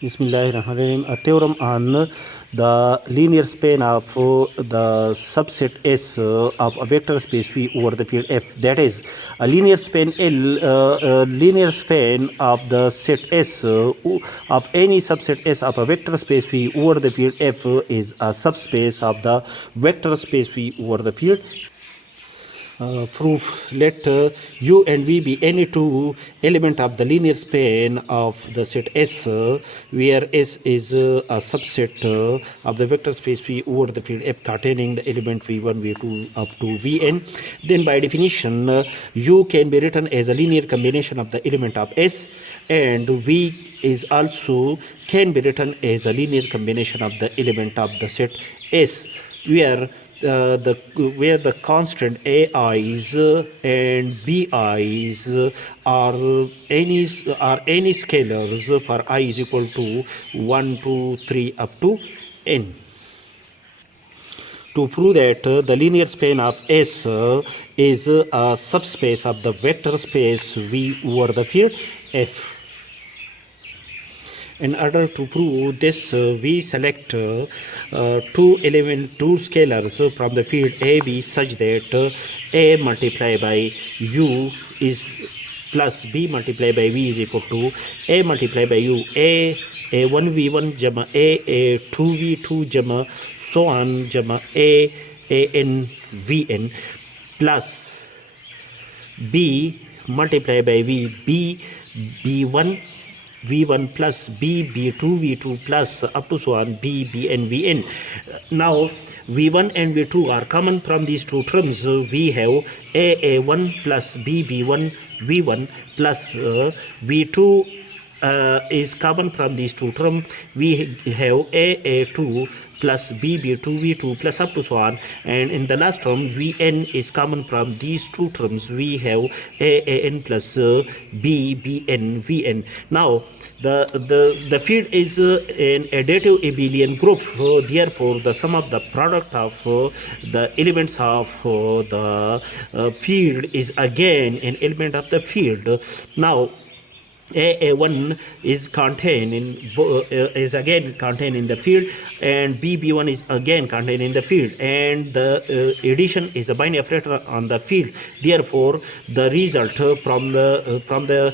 Bismillahirrahmanirrahim. A theorem on the linear span of the subset S of a vector space V over the field F. That is, a linear span L, linear span of the set S of any subset S of a vector space V over the field F is a subspace of the vector space V over the field. Proof: let U and V be any two element of the linear span of the set S, where S is a subset of the vector space V over the field F containing the element V1, V2 up to Vn. Then by definition, U can be written as a linear combination of the element of S, and V is also can be written as a linear combination of the element of the set S, where the constant ai's and bi's are any scalars for I is equal to 1, 2, 3 up to n. To prove that the linear span of S is a subspace of the vector space V over the field F. In order to prove this, we select two scalars from the field AB such that A multiplied by U is plus B multiplied by V is equal to A multiplied by U, A1V1 jama A2V2 jama so on jama AN Vn plus B multiplied by V, B1 V1 plus B, B2, V2 plus up to so on B, Bn, Vn. Now V1 and V2 are common from these two terms. We have A1 plus B, B1, V1 plus V2 is common from these two terms. We have A2 plus B, B2, V2 plus up to so on, and in the last term Vn is common from these two terms. We have An plus B, Bn, Vn. Now the field is an additive abelian group, therefore the sum of the product of the elements of the field is again an element of the field. Now A1 is contained in is again contained in the field, and B1 is again contained in the field, and the addition is a binary operator on the field. Therefore, the result from the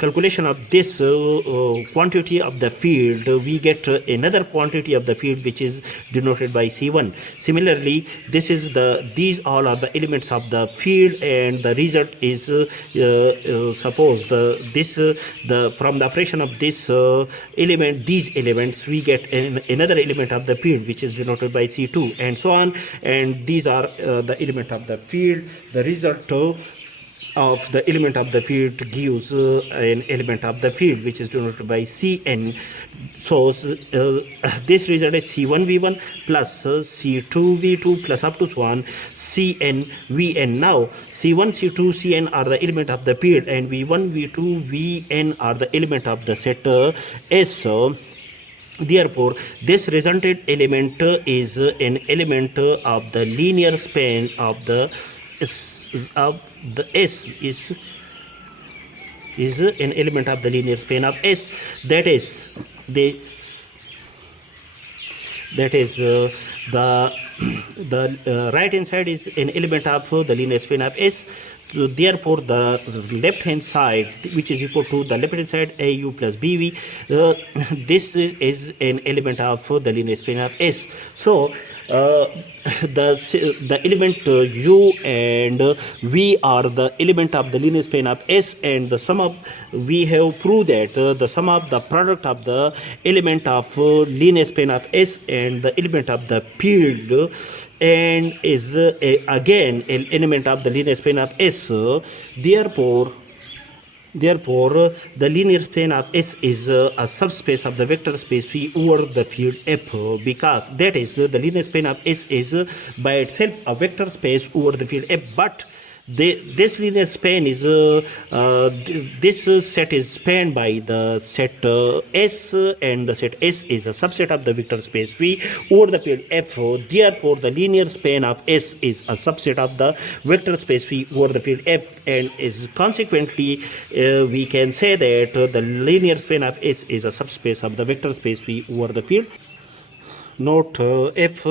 calculation of this quantity of the field, we get another quantity of the field which is denoted by C1. Similarly, these all are the elements of the field, and the result is suppose from the operation of this these elements, we get another element of the field which is denoted by C2, and so on, and these are the element of the field. The result of the element of the field gives an element of the field which is denoted by Cn. So this result is C1V1 plus C2V2 plus up to so on CnVn. Now C1, C2, Cn are the element of the field, and V1, V2, Vn are the element of the set S. Therefore, this resultant element is an element of the linear span of the S is an element of the linear span of S. That is the right hand side is an element of the linear span of S. So therefore, the left hand side, which is equal to the left hand side AU plus BV, this is an element of the linear span of S. So the element U and V are the element of the linear span of S, and the sum of, we have proved that the sum of the product of the element of linear span of S and the element of the field and is again an element of the linear span of S. Therefore, the linear span of S is a subspace of the vector space V over the field F, because that is the linear span of S is by itself a vector space over the field F, but this linear span is this set is spanned by the set S, and the set S is a subset of the vector space V over the field F. Therefore, the linear span of S is a subset of the vector space V over the field F, and is consequently we can say that the linear span of S is a subspace of the vector space V over the field. Note if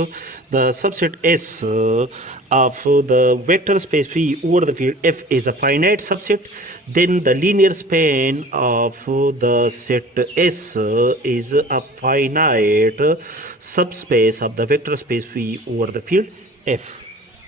the subset S of the vector space V over the field F is a finite subset, then the linear span of the set S is a finite subspace of the vector space V over the field F.